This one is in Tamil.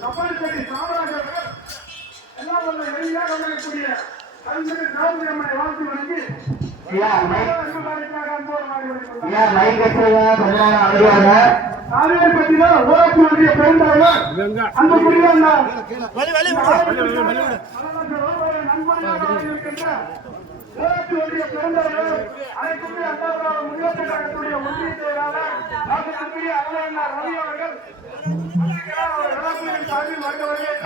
கப்பல்செட்டி காமராஜர் எல்லாம் வல்ல எளிதாக வழங்கக்கூடிய கல்வி நாவுடையம்மனை வாழ்த்து வணங்கி ஊராட்சி ஒன்றிய பெருந்தலைவர் அன்புக்குரிய ஊராட்சி ஒன்றிய பெருந்தலைவர் அனைத்துக்குரிய அண்ணா முன்னேற்ற கழகத்துடைய ஒன்றிய செயலாளர் ரவி அவர்கள் சார்பில் வருகிறவர்கள்